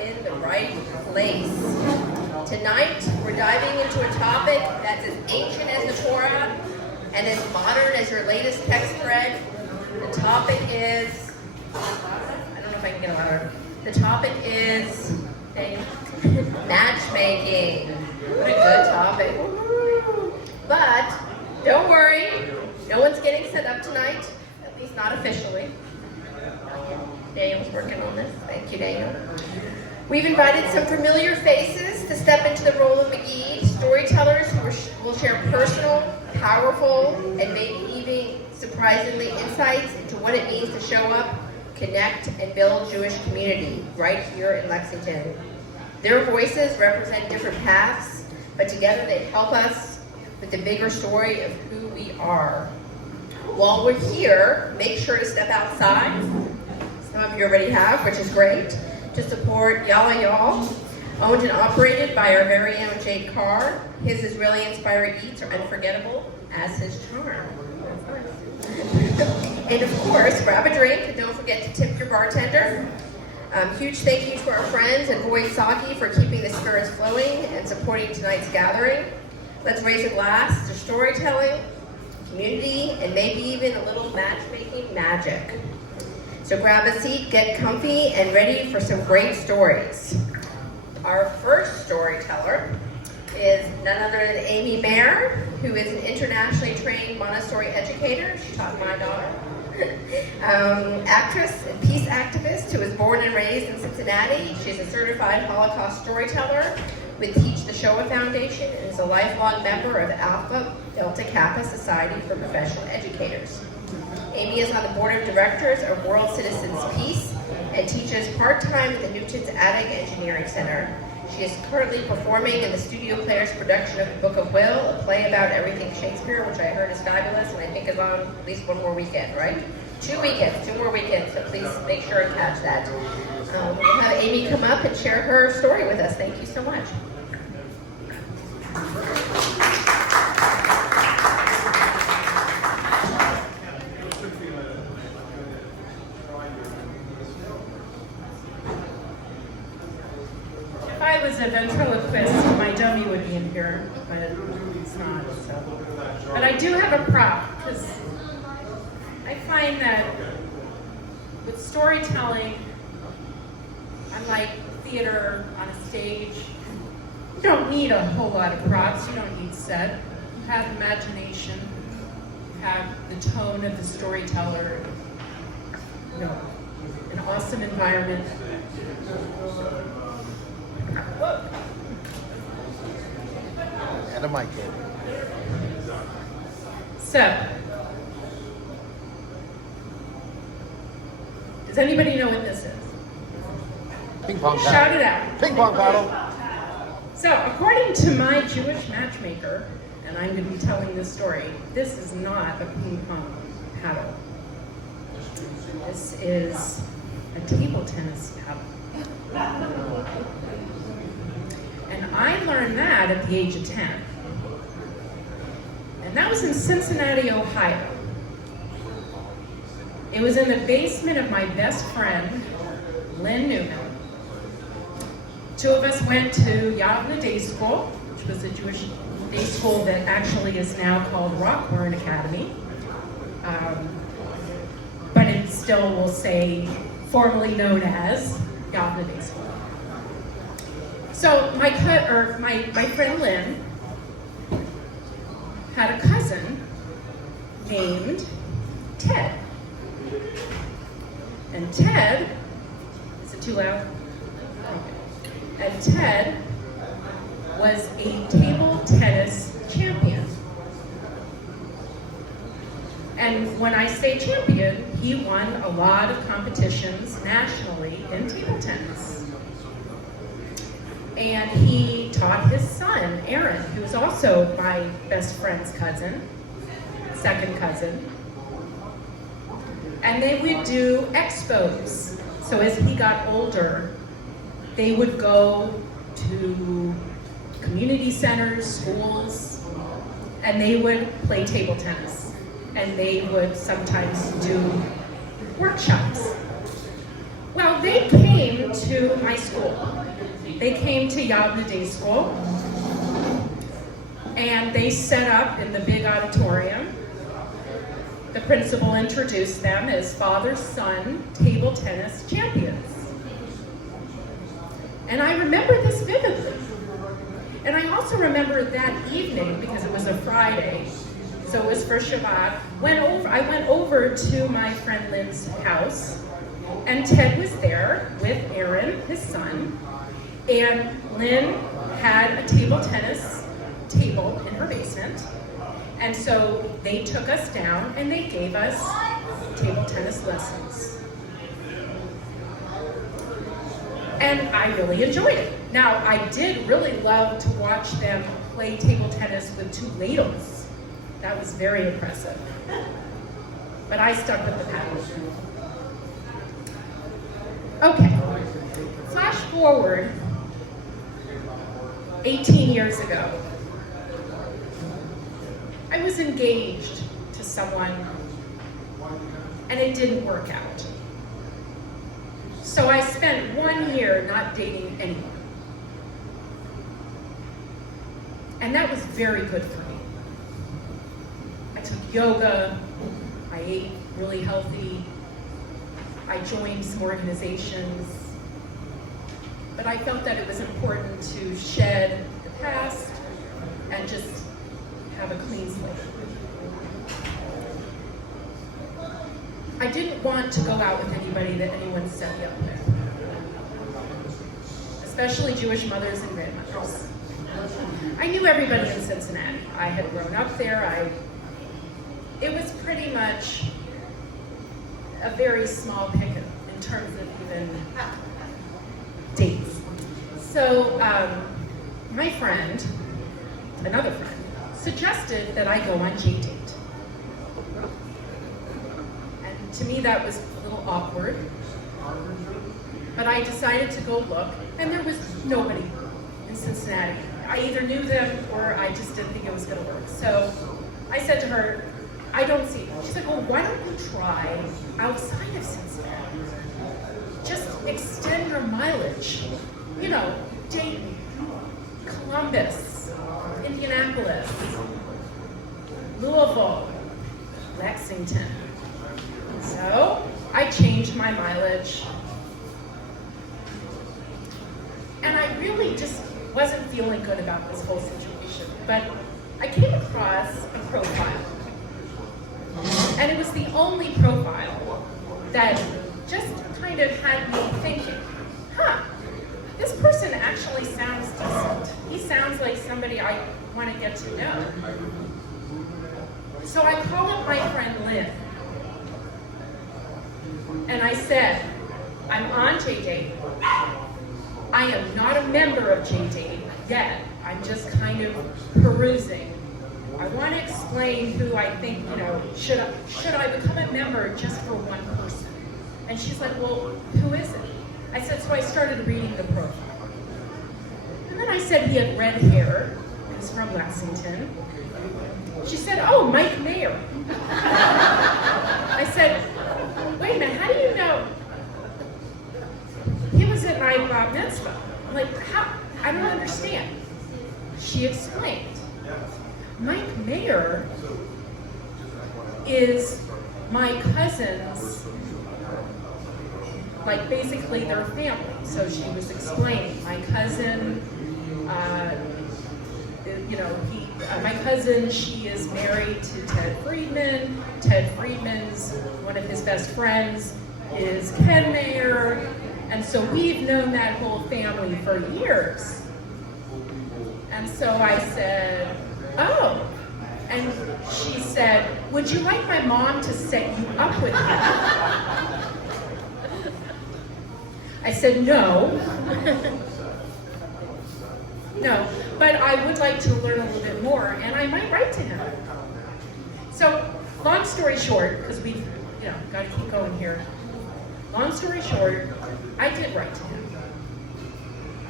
in the right place. Tonight, we're diving into a topic that's as ancient as the Torah and as modern as your latest text thread. The topic is, I don't know if I can get louder. The topic is matchmaking. What a good topic. But don't worry, no one's getting set up tonight, at least not officially. Daniel's working on this. Thank you, Daniel. We've invited some familiar faces to step into the role of Maggid, storytellers who will share personal, powerful, and maybe even surprisingly insights into what it means to show up, connect, and build Jewish community right here in Lexington. Their voices represent different paths, but together they help us with the bigger story of who we are. While we're here, make sure to step outside. Some of you already have, which is great, to support Yalla Y'all, owned and operated by our very own Jake Carr. His Israeli inspired eats are unforgettable as his charm. And of course, grab a drink and don't forget to tip your bartender. Huge thank you to our friends at Void Saki for keeping the spirits flowing and supporting tonight's gathering. Let's raise a glass to storytelling, community, and maybe even a little matchmaking magic. So grab a seat, get comfy, and ready for some great stories. Our first storyteller is none other than Amy Mayer, who is an internationally trained Montessori educator. She taught my daughter. Actress and peace activist who was born and raised in Cincinnati. She's a certified Holocaust storyteller with Teach the Shoah Foundation and is a lifelong member of Alpha Delta Kappa Society for Professional Educators. Amy is on the board of directors of World Citizens Peace and teaches part-time at the Newton's Attic Engineering Center. She is currently performing in the Studio Players production of The Book of Will, a play about everything Shakespeare, which I heard is fabulous, and I think is on at least one more weekend, right? 2 more weekends, so please make sure and catch that. We'll have Amy come up and share her story with us. Thank you so much. If I was a ventriloquist, my dummy would be in here, but it's not. So. But I do have a prop, because I find that with storytelling, unlike theater on a stage, you don't need a whole lot of props, you don't need set. You have imagination, you have the tone of the storyteller, you know, an awesome environment. And a mic. So, does anybody know what this is? Ping pong paddle. Shout it out. Ping pong paddle. So, according to my Jewish matchmaker, and I'm going to be telling this story, this is not a ping pong paddle. This is a table tennis paddle. And I learned that at the age of 10. And that was in Cincinnati, Ohio. It was in the basement of my best friend, Lynn Newman. Two of us went to Yavna Day School, which was a Jewish day school that actually is now called Rockburn Academy. But it still will say formally known as Yavna Day School. So my friend Lynn had a cousin named Ted. And Ted, is it too loud? Okay. And Ted was a table tennis champion. And when I say champion, he won a lot of competitions nationally in table tennis. And he taught his son, Aaron, who was also my best friend's cousin, second cousin. And they would do expos. So as he got older, they would go to community centers, schools, and they would play table tennis. And they would sometimes do workshops. Well, Well, they came to my school. They came to Yavne Day School, and they set up in the big auditorium. The principal introduced them as father-son table tennis champions. And I remember this vividly. And I also remember that evening, because it was a Friday, so it was for Shabbat, I went over to my friend Lynn's house, and Ted was there with Aaron, his son, and Lynn had a table tennis table in her basement, and so they took us down and they gave us table tennis lessons. And I really enjoyed it. Now, I did really love to watch them play table tennis with 2 ladles. That was very impressive. But I stuck with the paddle. Okay, flash forward 18 years ago. I was engaged to someone, and it didn't work out. So I spent 1 year not dating anyone. And that was very good for me. I took yoga, I ate really healthy, I joined some organizations, but I felt that it was important to shed the past and just have a clean slate. I didn't want to go out with anybody that anyone set me up with, especially Jewish mothers and grandmothers. I knew everybody in Cincinnati. I had grown up there. It was pretty much a very small pickup in terms of even dates. So my friend, another friend, suggested that I go on J-Date. And to me that was a little awkward, but I decided to go look, and there was nobody in Cincinnati. I either knew them or I just didn't think it was gonna work. So I said to her, I don't see it. She's like, well, why don't you try outside of Cincinnati? Just extend your mileage. You know, Dayton, Columbus, Indianapolis, Louisville, Lexington. So I changed my mileage. And I really just wasn't feeling good about this whole situation. But I came across a profile. And it was the only profile that just kind of had me thinking, this person actually sounds decent. He sounds like somebody I want to get to know. So I called up my friend Lynn, and I said, I'm on J-Date. I am not a member of J-Date yet. I'm just kind of perusing. I want to explain who I think, should I become a member just for one person? And she's like, well, who is it? I said, so I started reading the profile. And then I said he had red hair, he's from Lexington. She said, oh, Mike Mayer. I said, wait a minute, how do you know? He was at my bar mitzvah. I'm like, how? I don't understand. She explained. Mike Mayer is my cousin's, like basically their family. So she was explaining, my cousin, my cousin, she is married to Ted Friedman. Ted Friedman's, one of his best friends is Ken Mayer. And so we've known that whole family for years. And so I said, oh. And she said, would you like my mom to set you up with him? I said, no. No, but I would like to learn a little bit more, and I might write to him. So, long story short, because we've, got to keep going here. Long story short, I did write to him.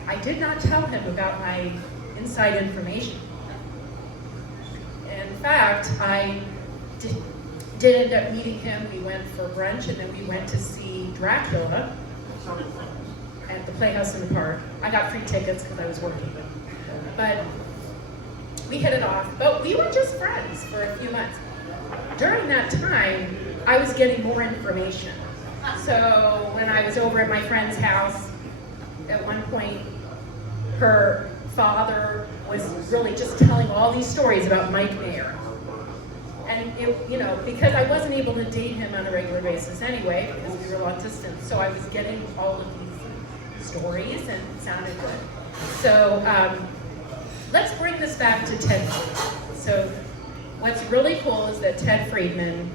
I did not tell him about my inside information. In fact, I did end up meeting him. We went for brunch, and then we went to see Dracula at the Playhouse in the Park. I got free tickets because I was working. But we hit it off. But we were just friends for a few months. During that time, I was getting more information. So when I was over at my friend's house, at one point, her father was really just telling all these stories about Mike Mayer. And because I wasn't able to date him on a regular basis anyway, because we were long distance, so I was getting all of these stories, and it sounded good. So let's bring this back to Ted. So what's really cool is that Ted Friedman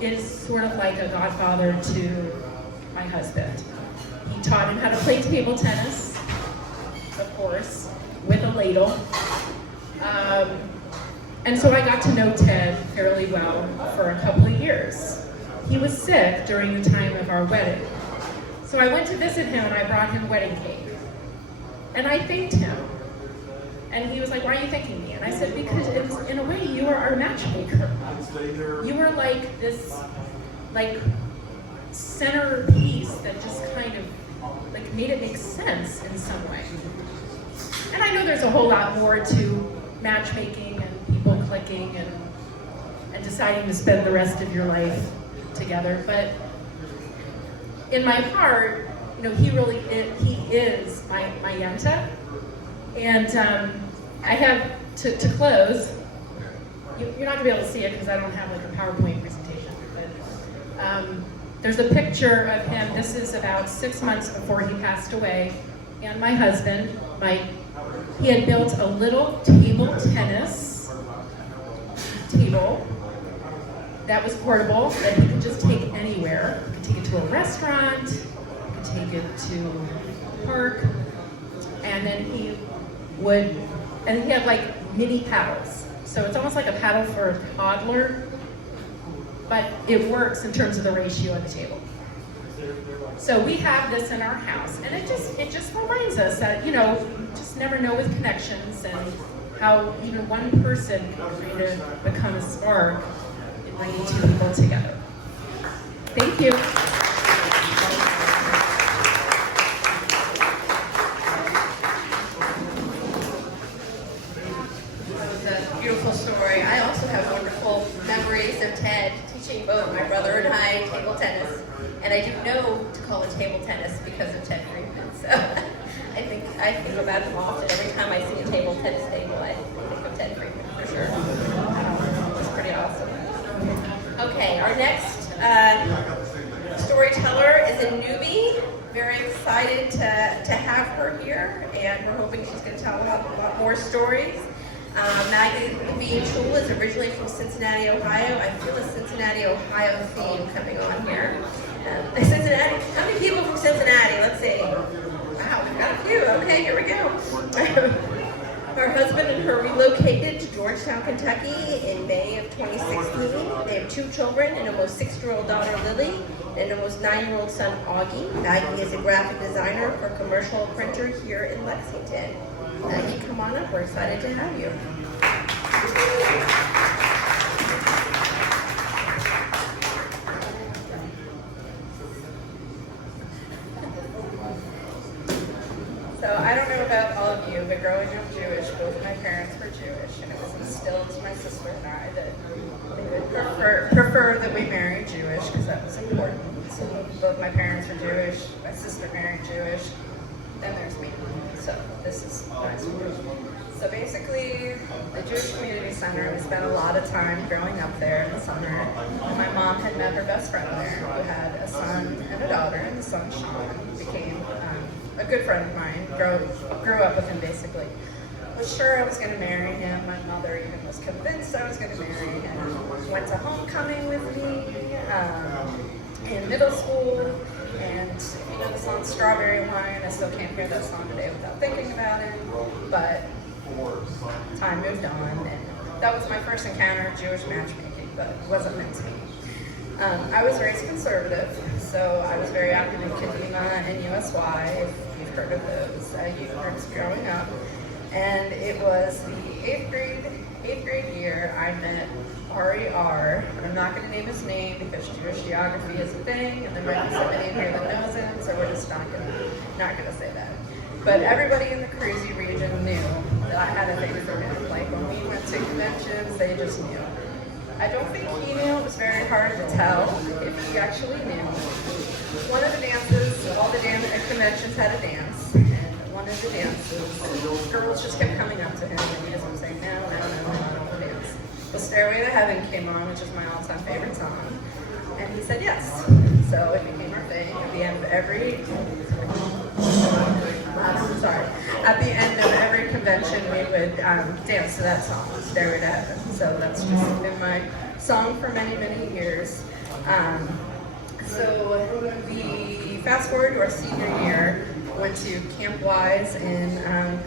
is sort of like a godfather to my husband. He taught him how to play table tennis, of course, with a ladle. And so I got to know Ted fairly well for a couple of years. He was sick during the time of our wedding. So I went to visit him and I brought him wedding cake. And I thanked him. And he was like, "Why are you thanking me?" And I said, "Because in a way, you are our matchmaker. You were like this, centerpiece that just kind of, made it make sense in some way." And I know there's a whole lot more to matchmaking and people clicking and deciding to spend the rest of your life together. But in my heart, he really is my yenta. And I have, to close, you're not going to be able to see it because I don't have a PowerPoint presentation, but there's a picture of him. This is about 6 months before he passed away. And my husband, Mike, he had built a little table tennis table that was portable, that he could just take anywhere. He could take it to a restaurant, he could take it to the park, and then he had mini paddles. So it's almost like a paddle for a toddler, but it works in terms of the ratio of the table. So we have this in our house, and it just reminds us that, you just never know with connections and how even one person can kind of become a spark in bringing two people together. Thank you. Beautiful story. I also have wonderful memories of Ted teaching both my brother and I table tennis. And I do know to call it table tennis because of Ted Friedman. So I think about him often. Every time I see a table tennis table, I think of Ted Friedman for sure. It's pretty awesome. Okay, our next storyteller is a newbie. Very excited to have her here, and we're hoping she's going to tell a lot more stories. Maggid is originally from Cincinnati, Ohio. I feel a Cincinnati, Ohio theme coming on here. Cincinnati, how many people from Cincinnati? Let's see. Wow, we've got a few. Okay, here we go. Her husband and her relocated to Georgetown, Kentucky in May of 2016. They have 2 children, an almost 6-year-old daughter, Lily, and an almost 9-year-old son, Augie. Maggie is a graphic designer for a commercial printer here in Lexington. Maggie, come on up. We're excited to have you. So I don't know about all of you, but growing up Jewish, both my parents were Jewish, and it was instilled to my sister and I that they would prefer that we marry Jewish because that was important. So both my parents are Jewish, my sister married Jewish, then there's me. So this is my story. So basically, the Jewish Community Center, we spent a lot of time growing up there in the summer. And my mom had met her best friend there who had a son and a daughter, and the son, Sean, became a good friend of mine, grew up with him basically. Was sure I was going to marry him. My mother even was convinced I was going to marry him. Went to homecoming with me in middle school. And if you know the song Strawberry Wine, I still can't hear that song today without thinking about it. But time moved on, and that was my first encounter of Jewish matchmaking, but it wasn't meant to be. I was raised conservative, so I was very active in Kadima and USY, if you've heard of those youth groups growing up. And it was the eighth grade year. I met RER. I'm not going to name his name because Jewish geography is a thing, and there might be somebody in here that knows him, so we're just not gonna say that. But everybody in the cruisy region knew that I had a thing for him. Like when we went to conventions, they just knew. I don't think he knew. It was very hard to tell if he actually knew. One of the dances, all the conventions had a dance, and one of the dances, girls just kept coming up to him, and he just was saying, no, I don't want to dance. The Stairway to Heaven came on, which is my all-time favorite song, and he said yes. So it became our thing. At the end of every convention, we would dance to that song, Stairway to Heaven. So that's just been my song for many, many years. So we fast forward to our senior year. Went to Camp Wise in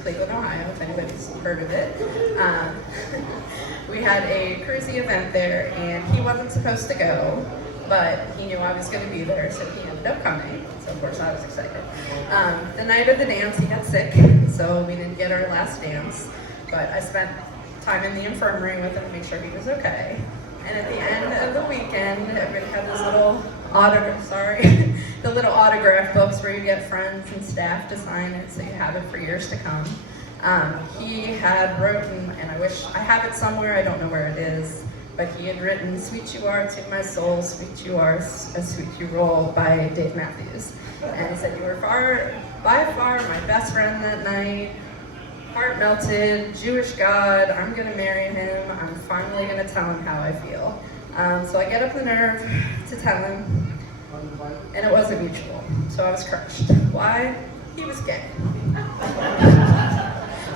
Cleveland, Ohio, if anybody's heard of it. We had a cruisy event there, and he wasn't supposed to go, but he knew I was going to be there, so he ended up coming. So of course I was excited. The night of the dance, he got sick, so we didn't get our last dance, but I spent time in the infirmary with him to make sure he was okay. And at the end of the weekend, everybody had this little the little autograph books where you get friends and staff to sign it so you have it for years to come. He had written, and I wish I have it somewhere, I don't know where it is, but he had written "Sweet You Are to My Soul, Sweet You Are, as Sweet You Roll" by Dave Matthews. And he said, "You were by far my best friend that night. Heart melted, Jewish God, I'm gonna marry him. I'm finally gonna tell him how I feel." So I get up the nerve to tell him, and it wasn't mutual. So I was crushed. Why? He was gay.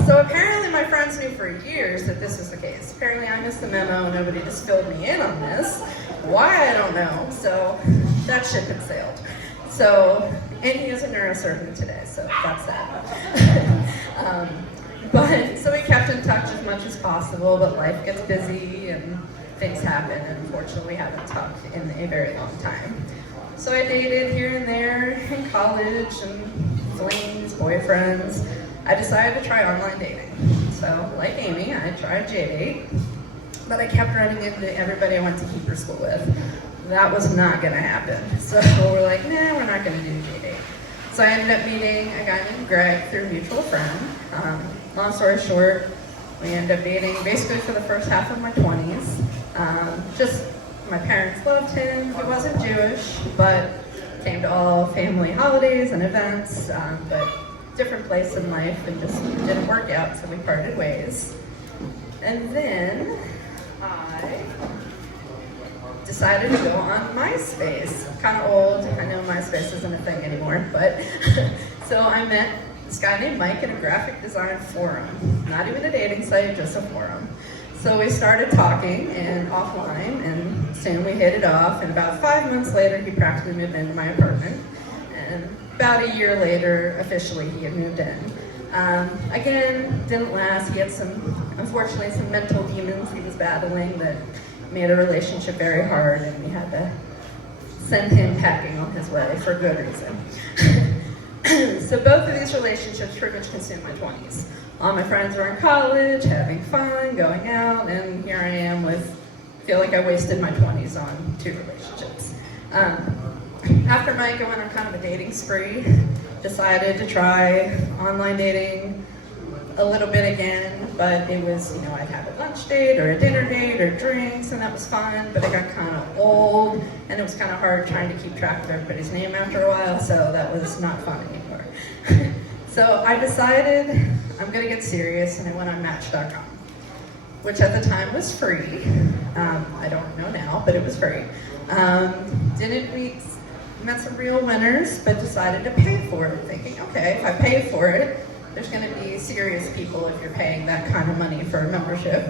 So apparently my friends knew for years that this was the case. Apparently I missed the memo, nobody just filled me in on this. Why, I don't know. So that ship had sailed. So, and he is a neurosurgeon today, so that's that. But so we kept in touch as much as possible, but life gets busy and things happen, and unfortunately we haven't talked in a very long time. So I dated here and there in college, and flings, boyfriends. I decided to try online dating. So like Amy, I tried JDate, but I kept running into everybody I went to Hebrew school with. That was not gonna happen. So we're like, nah, we're not gonna do JDate. So I ended up meeting a guy named Greg through a mutual friend. Long story short, we ended up dating basically for the first half of my 20s. Just my parents loved him. He wasn't Jewish, but came to all family holidays and events, but different place in life, and just didn't work out, so we parted ways. And then I decided to go on MySpace. Kind of old, I know MySpace isn't a thing anymore, but so I met this guy named Mike at a graphic design forum. Not even a dating site, just a forum. So we started talking and offline, and soon we hit it off, and about 5 months later he practically moved into my apartment, and about a year later officially he had moved in. Again, didn't last. He had unfortunately some mental demons he was battling that made a relationship very hard, and we had to send him packing on his way for good reason. So both of these relationships pretty much consumed my 20s. All my friends were in college, having fun, going out, and here I am feel like I wasted my 20s on 2 relationships. After Mike, I went on kind of a dating spree, decided to try online dating a little bit again, but it was, I'd have a lunch date or a dinner date or drinks, and that was fun, but it got kind of old, and it was kind of hard trying to keep track of everybody's name after a while, so that was not fun anymore. So I decided I'm gonna get serious, and I went on Match.com, which at the time was free. I don't know now, but it was free. Met some real winners, but decided to pay for it, thinking, okay, if I pay for it, there's gonna be serious people if you're paying that kind of money for a membership.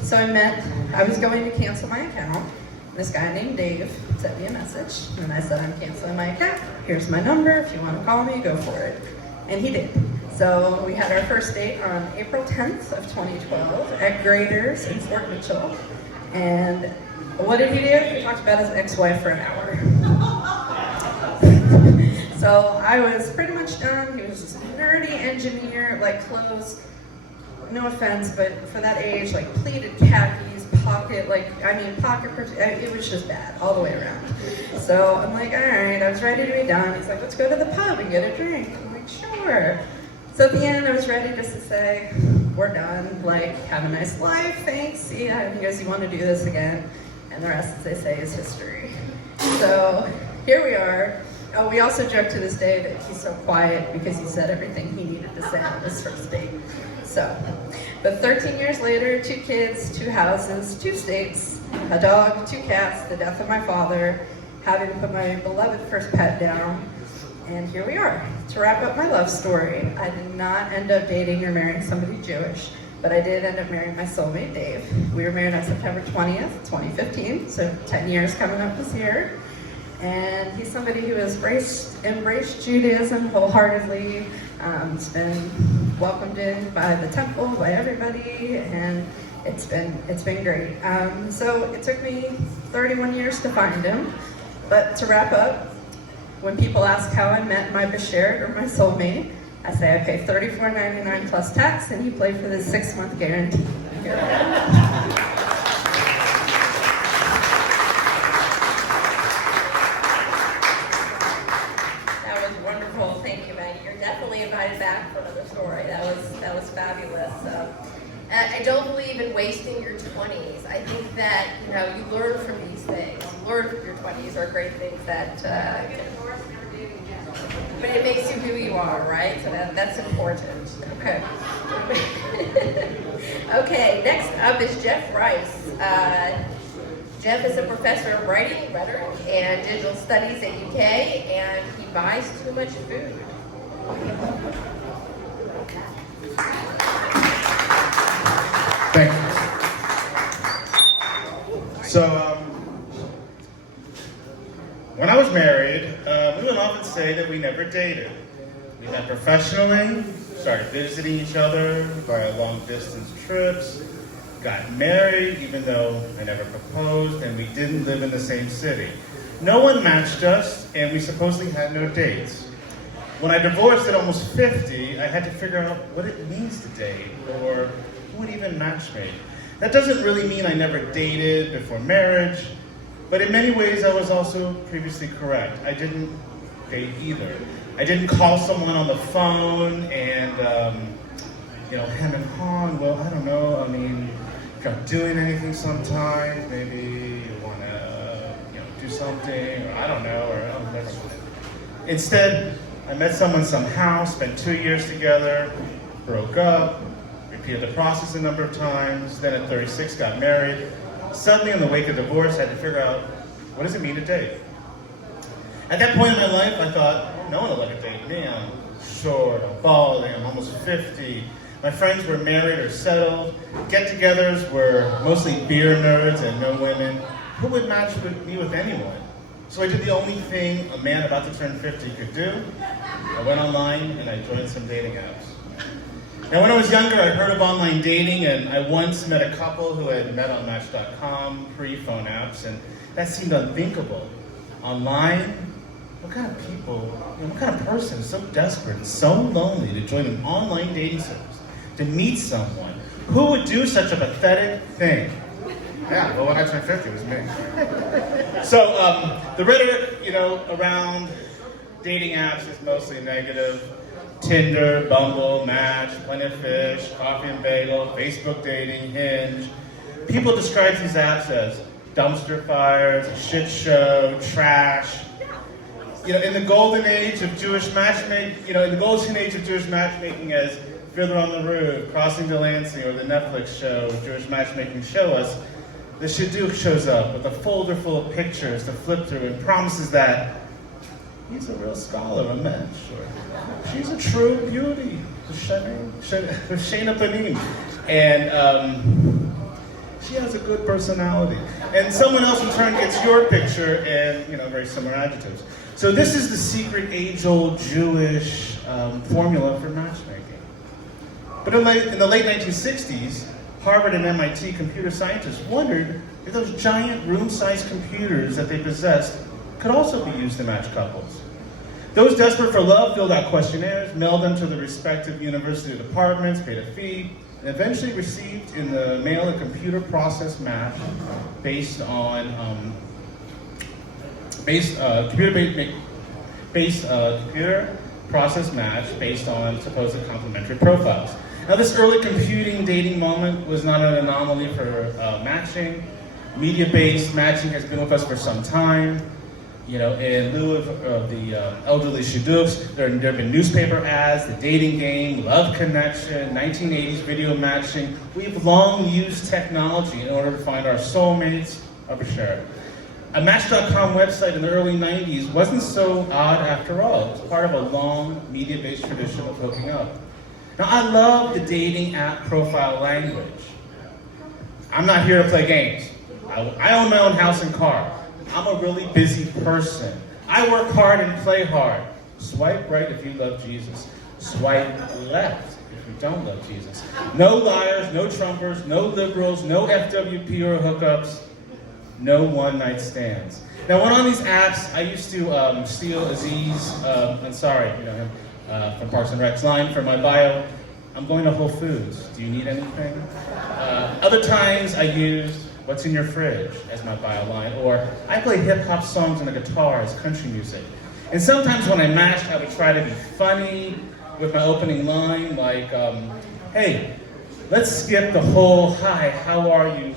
So I was going to cancel my account. This guy named Dave sent me a message, and I said, I'm canceling my account. Here's my number, if you wanna call me, go for it. And he did. So we had our first date on April 10th of 2012 at Graders in Fort Mitchell. And what did he do? He talked about his ex-wife for an hour. So I was pretty much done. He was was this nerdy engineer, like clothes, no offense, but for that age, like pleated khakis, pocket, it was just bad all the way around. So I'm like, all right, I was ready to be done. He's like, let's go to the pub and get a drink. I'm like, sure. So at the end, I was ready just to say, we're done, like, have a nice life, thanks, see ya. And he goes, you want to do this again? And the rest, as they say, is history. So here we are. Oh, we also joke to this day that he's so quiet because he said everything he needed to say on his first date. So, but 13 years later, 2 kids, 2 houses, 2 states, a dog, 2 cats, the death of my father, having put my beloved first pet down, and here we are. To wrap up my love story, I did not end up dating or marrying somebody Jewish, but I did end up marrying my soulmate, Dave. We were married on September 20th, 2015, so 10 years coming up this year. And he's somebody who has embraced Judaism wholeheartedly. It's been welcomed in by the temple, by everybody, and it's been great. So it took me 31 years to find him. But to wrap up, when people ask how I met my Bashert or my soulmate, I say I pay $34.99 plus tax, and he played for the 6-month guarantee. Definitely invited back for another story. That was fabulous. I don't believe in wasting your 20s. I think that you learn from these things. You learn from your 20s are great things that. But it makes you who you are, right? So that's important. Okay. Okay. Next up is Jeff Rice. Jeff is a professor of writing, rhetoric, and digital studies at UK, and he buys too much food. Thank you. So, when I was married, we would often say that we never dated. We met professionally, started visiting each other via long-distance trips, got married even though I never proposed, and we didn't live in the same city. No one matched us, and we supposedly had no dates. When I divorced at almost 50, I had to figure out what it means to date, or who would even match me. That doesn't really mean I never dated before marriage, but in many ways I was also previously correct. I didn't date either. I didn't call someone on the phone and, hem and hawing. Well, I don't know, if you're doing anything sometimes, maybe you want to, do something, or I don't know, or never mind. Instead, I met someone somehow, spent 2 years together, broke up, repeated the process a number of times, then at 36 got married. Suddenly in the wake of divorce, I had to figure out, what does it mean to date? At that point in my life, I thought, no one will ever date me. I'm short, I'm balding, I'm almost 50. My friends were married or settled. Get-togethers were mostly beer nerds and no women. Who would match me with anyone? So I did the only thing a man about to turn 50 could do. I went online and I joined some dating apps. Now when I was younger, I heard of online dating, and I once met a couple who had met on Match.com, pre-phone apps, and that seemed unthinkable. Online, what kind of people, what kind of person is so desperate and so lonely to join an online dating service, to meet someone? Who would do such a pathetic thing? Yeah, well, when I turned 50, it was me. So the rhetoric, around dating apps is mostly negative. Tinder, Bumble, Match, Plenty of Fish, Coffee and Bagel, Facebook dating, Hinge. People describe these apps as dumpster fires, a shit show, trash. In the golden age of Jewish matchmaking, as Fiddler on the Roof, Crossing Delancey, or the Netflix show Jewish Matchmaking show us, the Shidduch shows up with a folder full of pictures to flip through and promises that he's a real scholar, a mensch, or she's a true beauty, Shayna Panim, and she has a good personality. And someone else in turn gets your picture and, very similar adjectives. So this is the secret age-old Jewish formula for matchmaking. But in the late 1960s, Harvard and MIT computer scientists wondered if those giant room-sized computers that they possessed could also be used to match couples. Those desperate for love filled out questionnaires, mailed them to the respective university departments, paid a fee, and eventually received in the mail a computer process match based on computer process match based on supposed complementary profiles. Now, this early computing dating moment was not an anomaly for matching. Media-based matching has been with us for some time. You know, in lieu of the elderly shidduchs, there have been newspaper ads, the dating game, love connection, 1980s video matching. We've long used technology in order to find our soulmates of a share. A Match.com website in the early 90s wasn't so odd after all. It was part of a long media-based tradition of hooking up. Now, I love the dating app profile language. I'm not here to play games. I own my own house and car. I'm a really busy person. I work hard and play hard. Swipe right if you love Jesus. Swipe left if you don't love Jesus. No liars, no Trumpers, no liberals, no FWP or hookups, no one-night stands. Now, when on these apps, I used to steal Aziz, you know him, from Parks and Rec's line for my bio. I'm going to Whole Foods. Do you need anything? Other times, I used what's in your fridge as my bio line, or I play hip-hop songs on the guitar as country music. And sometimes when I matched, I would try to be funny with my opening line, like, hey, let's skip the whole, hi, how are you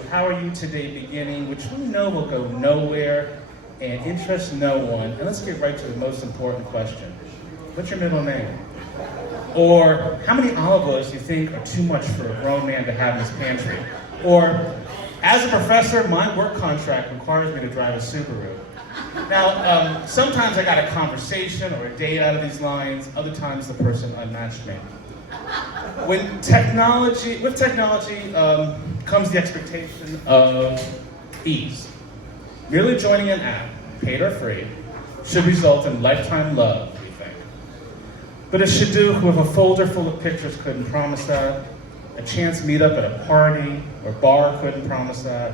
today beginning, which we know will go nowhere and interest no one. And let's get right to the most important question. What's your middle name? Or how many olive oils do you think are too much for a grown man to have in his pantry? Or, as a professor, my work contract requires me to drive a Subaru. Now, sometimes I got a conversation or a date out of these lines. Other times the person unmatched me. With technology comes the expectation of ease. Merely joining an app, paid or free, should result in lifetime love, we think. But a shidduch with a folder full of pictures couldn't promise that. A chance meetup at a party or bar couldn't promise that.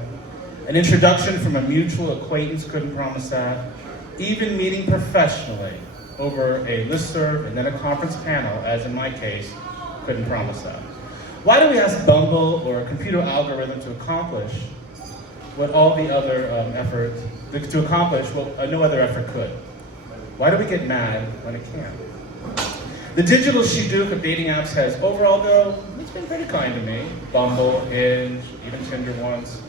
An introduction from a mutual acquaintance couldn't promise that. Even meeting professionally over a listserv and then a conference panel, as in my case, couldn't promise that. Why do we ask Bumble or a computer algorithm to accomplish what all the other no other effort could? Why do we get mad when it can't? The digital shidduch of dating apps has overall, though, it's been pretty kind to me. Bumble, Hinge, even Tinder once.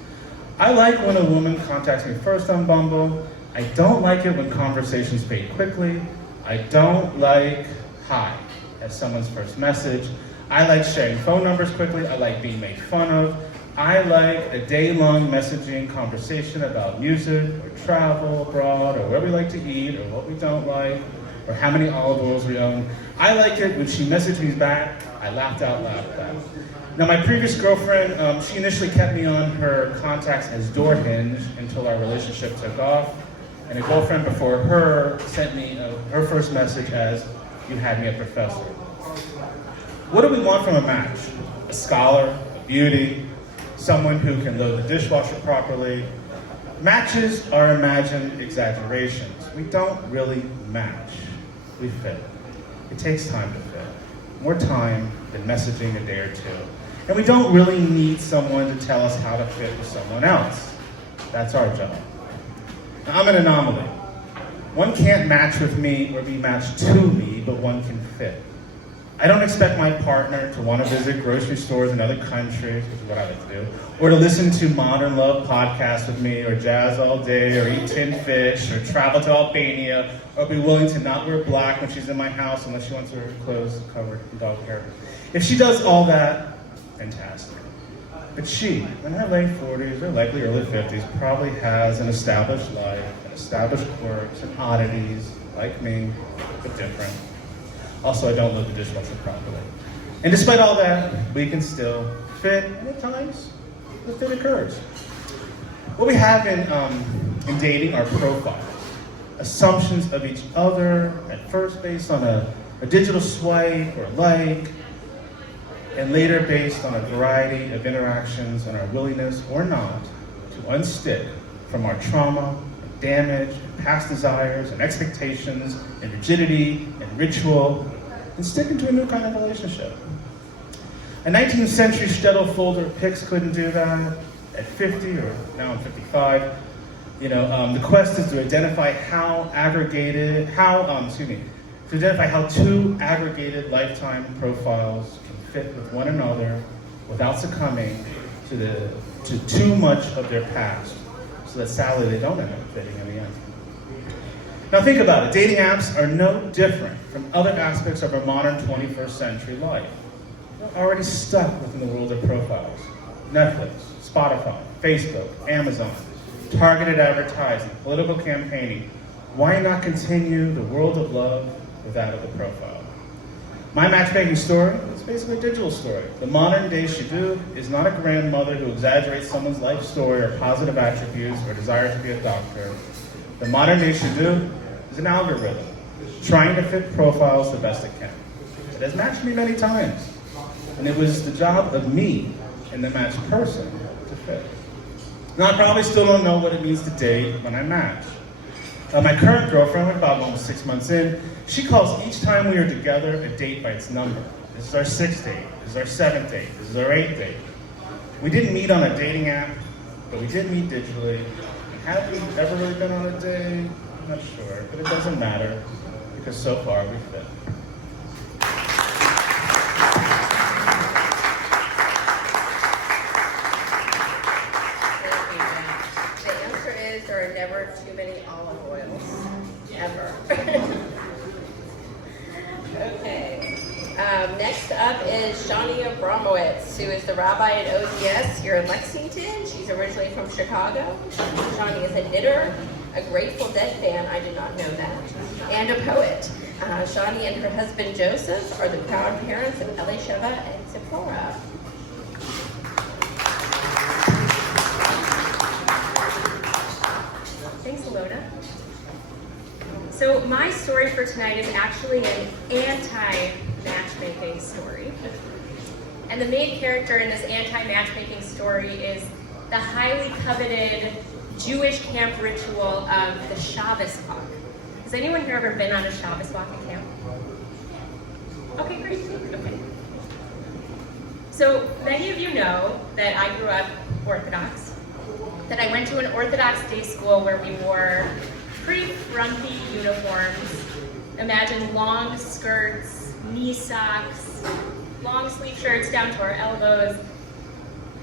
I like when a woman contacts me first on Bumble. I don't like it when conversations fade quickly. I don't like hi as someone's first message. I like sharing phone numbers quickly. I like being made fun of. I like a day-long messaging conversation about music or travel abroad or where we like to eat or what we don't like or how many olive oils we own. I like it when she messaged me back, I laughed out loud back. Now, my previous girlfriend, she initially kept me on her contacts as door hinge until our relationship took off. And a girlfriend before her sent me her first message as, you had me at professor. What do we want from a match? A scholar, a beauty, someone who can load the dishwasher properly. Matches are imagined exaggerations. We don't really match. We fit. It takes time to fit. More time than messaging a day or two. And we don't really need someone to tell us how to fit with someone else. That's our job. Now, I'm an anomaly. One can't match with me or be matched to me, but one can fit. I don't expect my partner to want to visit grocery stores in other countries, which is what I like to do, or to listen to Modern Love podcasts with me, or jazz all day, or eat tin fish, or travel to Albania, or be willing to not wear black when she's in my house unless she wants her clothes covered in dog hair. If she does all that, fantastic. But she, in her late 40s or likely early 50s, probably has an established life, and established quirks and oddities, like me, but different. Also, I don't load the dishwasher properly. And despite all that, we can still fit, and at times, the fit occurs. What we have in dating are profiles, assumptions of each other, at first based on a digital swipe or like, and later based on a variety of interactions and our willingness or not to unstick from our trauma and damage, and past desires, and expectations, and rigidity, and ritual, and stick into a new kind of relationship. A 19th century shtetl folder of pics couldn't do that. At 50, or now I'm 55, the quest is to identify to identify how two aggregated lifetime profiles can fit with one another without succumbing to too much of their past, so that sadly they don't end up fitting in the end. Now think about it. Dating apps are no different from other aspects of our modern 21st century life. They're already stuck within the world of profiles. Netflix, Spotify, Facebook, Amazon, targeted advertising, political campaigning. Why not continue the world of love with that of the profile? My matchmaking story is basically a digital story. The modern day Shidduch is not a grandmother who exaggerates someone's life story or positive attributes or desire to be a doctor. The modern day Shidduch is an algorithm trying to fit profiles the best it can. It has matched me many times, and it was the job of me and the matched person to fit. Now, I probably still don't know what it means to date when I match. My current girlfriend, we're about almost 6 months in, she calls each time we are together a date by its number. This is our 6th date, this is our 7th date, this is our 8th date. We didn't meet on a dating app, but we did meet digitally. Have we ever really been on a date? I'm not sure, but it doesn't matter, because so far we fit. There are never too many olive oils, ever. Okay. Next up is Shani Abramowitz, who is the rabbi at ODS here in Lexington. She's originally from Chicago. Shani is a knitter, a Grateful Dead fan, I did not know that, and a poet. Shani and her husband Joseph are the proud parents of Elisheva and Zipporah. Thanks, Alona. So my story for tonight is actually an anti-matchmaking story. And the main character in this anti-matchmaking story is the highly coveted Jewish camp ritual of the Shabbos walk. Has anyone here ever been on a Shabbos walk at camp? Okay, great. Okay. So many of you know that I grew up Orthodox, that I went to an Orthodox day school where we wore pretty frumpy uniforms. Imagine long skirts, knee socks, long sleeve shirts down to our elbows.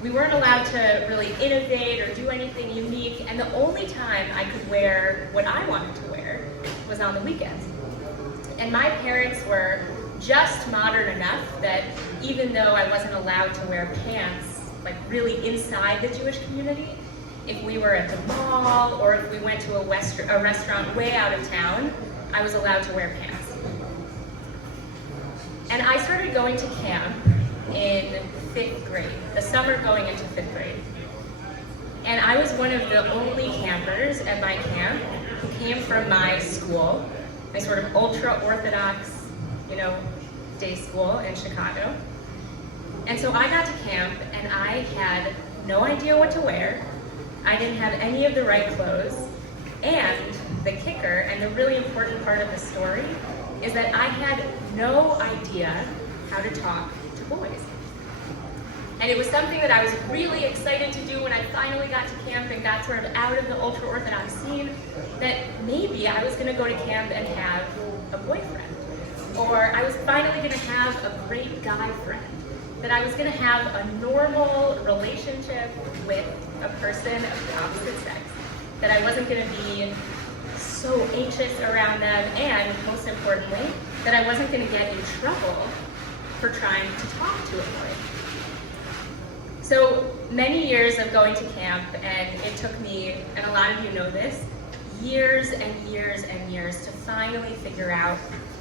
We weren't allowed to really innovate or do anything unique, and the only time I could wear what I wanted to wear was on the weekends. And my parents were just modern enough that even though I wasn't allowed to wear pants, like really inside the Jewish community, if we were at the mall or if we went to a restaurant way out of town, I was allowed to wear pants. And I started going to camp in 5th grade, the summer going into 5th grade. And I was one of the only campers at my camp who came from my school, my sort of ultra-Orthodox, day school in Chicago. And so I got to camp and I had no idea what to wear. I didn't have any of the right clothes. And the kicker, and the really important part of the story, is that I had no idea how to talk to boys. And it was something that I was really excited to do when I finally got to camp and got sort of out of the ultra-Orthodox scene, that maybe I was gonna go to camp and have a boyfriend. Or I was finally gonna have a great guy friend. That I was gonna have a normal relationship with a person of the opposite sex. That I wasn't gonna be so anxious around them, and most importantly, that I wasn't gonna get in trouble for trying to talk to a boy. So many years of going to camp, and it took me, and a lot of you know this, years and years and years to finally figure out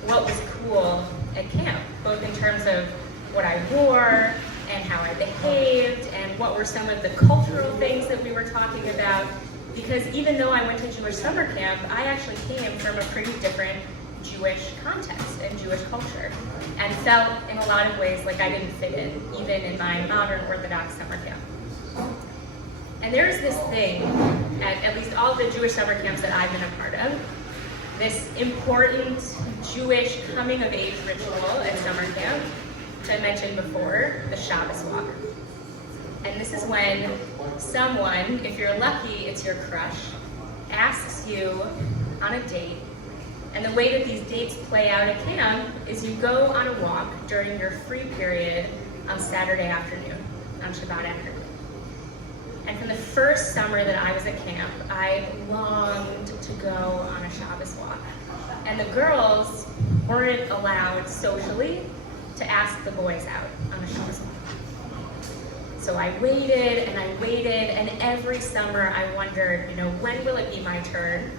what was cool at camp, both in terms of what I wore and how I behaved and what were some of the cultural things that we were talking about. Because even though I went to Jewish summer camp, I actually came from a pretty different Jewish context and Jewish culture, and felt in a lot of ways like I didn't fit in, even in my modern Orthodox summer camp. And there's this thing at least all the Jewish summer camps that I've been a part of, this important Jewish coming of age ritual at summer camp, which I mentioned before, the Shabbos walk. And this is when someone, if you're lucky, it's your crush, asks you on a date. And the way that these dates play out at camp is you go on a walk during your free period on Saturday afternoon, on Shabbat afternoon. And from the first summer that I was at camp, I longed to go on a Shabbos walk. And the girls weren't allowed socially to ask the boys out on a Shabbos walk. So I waited, and every summer I wondered, when will it be my turn?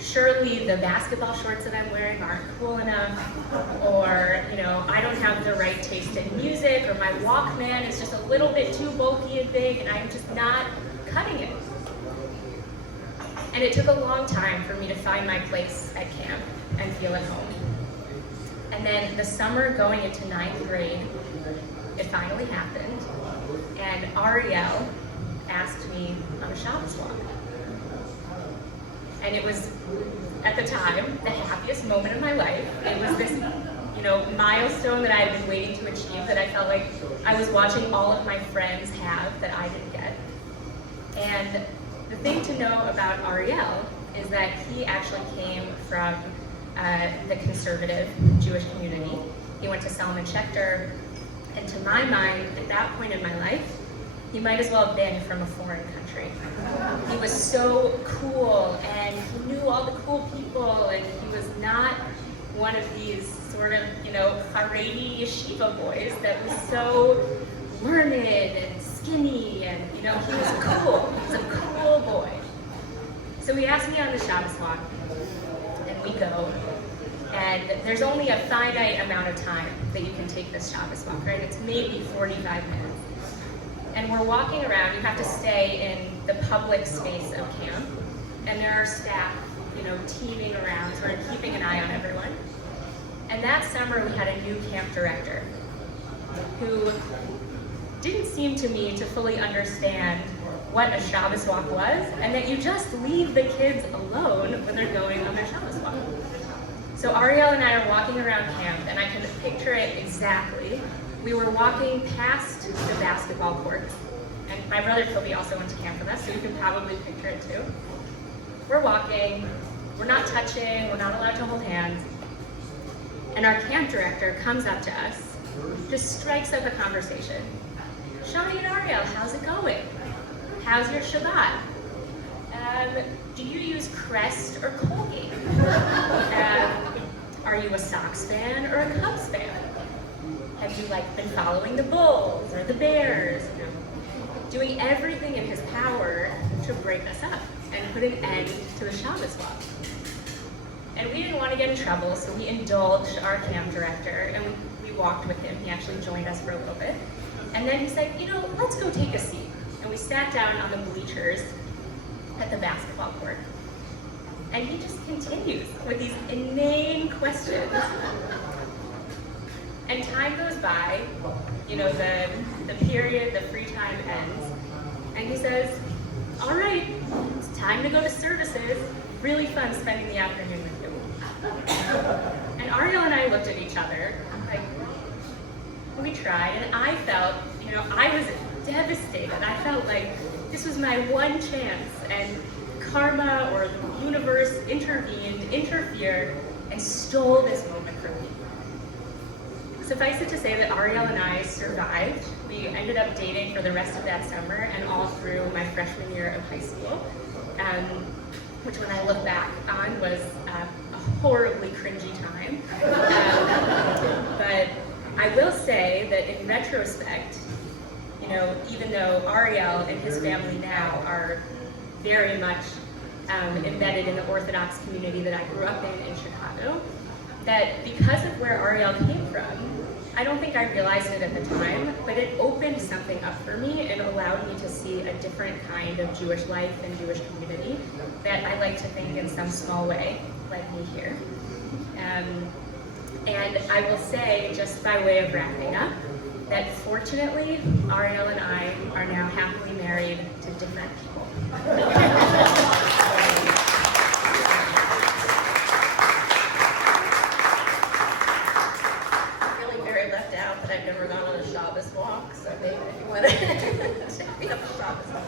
Surely the basketball shorts that I'm wearing aren't cool enough, or, I don't have the right taste in music, or my Walkman is just a little bit too bulky and big, and I'm just not cutting it. And it took a long time for me to find my place at camp and feel at home. And then the summer going into 9th grade, it finally happened, and Ariel asked me on a Shabbos walk. And it was, at the time, the happiest moment of my life. It was this, milestone that I had been waiting to achieve, that I felt like I was watching all of my friends have that I didn't get. And the thing to know about Ariel is that he actually came from the conservative Jewish community. He went to Salman Schechter, and to my mind, at that point in my life, he might as well have been from a foreign country. He was so cool, and he knew all the cool people, and he was not one of these sort of, Haredi yeshiva boys that was so learned and skinny, and, he was cool. He was a cool boy. So he asked me on the Shabbos walk, and we go, and there's only a finite amount of time that you can take this Shabbos walk, right? It's maybe 45 minutes. And we're walking around, you have to stay in the public space of camp, and there are staff, teaming around, sort of keeping an eye on everyone. And that summer we had a new camp director who didn't seem to me to fully understand what a Shabbos walk was, and that you just leave the kids alone when they're going on their Shabbos walk. So Ariel and I are walking around camp, and I can picture it exactly. We were walking past the basketball court, and my brother Toby also went to camp with us, so you can probably picture it too. We're walking, we're not touching, we're not allowed to hold hands, and our camp director comes up to us, just strikes up a conversation. Shani and Ariel, how's it going? How's your Shabbat? Do you use Crest or Colgate? Are you a Sox fan or a Cubs fan? Have you been following the Bulls or the Bears? Doing everything in his power to break us up and put an end to the Shabbos walk. And we didn't want to get in trouble, so we indulged our camp director, and we walked with him. He actually joined us for a little bit. And then he said, let's go take a seat. And we sat down on the bleachers at the basketball court. And he just continues with these inane questions. And time goes by, the period, the free time ends, and he says, all right, it's time to go to services. Really fun spending the afternoon with you. And Ariel and I looked at each other, we tried, and I felt, I was devastated. I felt like this was my one chance, and karma or the universe interfered, and stole this moment from me. Suffice it to say that Ariel and I survived. We ended up dating for the rest of that summer and all through my freshman year of high school, which when I look back on was a horribly cringy time. But I will say that in retrospect, even though Ariel and his family now are very much embedded in the Orthodox community that I grew up in Chicago, that because of where Ariel came from, I don't think I realized it at the time, but it opened something up for me and allowed me to see a different kind of Jewish life and Jewish community that I like to think in some small way led me here. And I will say, just by way of wrapping up, that 14 Unfortunately, Ariel and I are now happily married to different people. Feeling very left out that I've never gone on a Shabbos walk, so maybe if you want to take me up a Shabbos walk.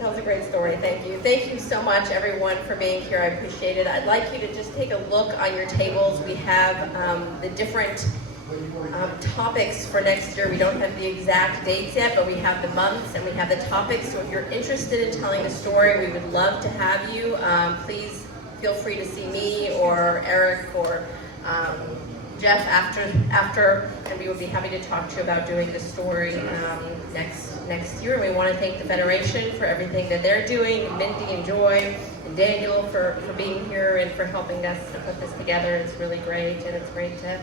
That was a great story. Thank you. Thank you so much, everyone, for being here. I appreciate it. I'd like you to just take a look on your tables. We have the different topics for next year. We don't have the exact dates yet, but we have the months and we have the topics. So if you're interested in telling a story, we would love to have you. Please feel free to see me or Eric or Jeff after, and we would be happy to talk to you about doing the story next year. And we want to thank the Federation for everything that they're doing, and Mindy and Joy and Daniel for being here and for helping us to put this together. It's really great, and it's great to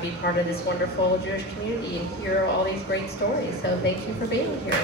be part of this wonderful Jewish community and hear all these great stories. So thank you for being here.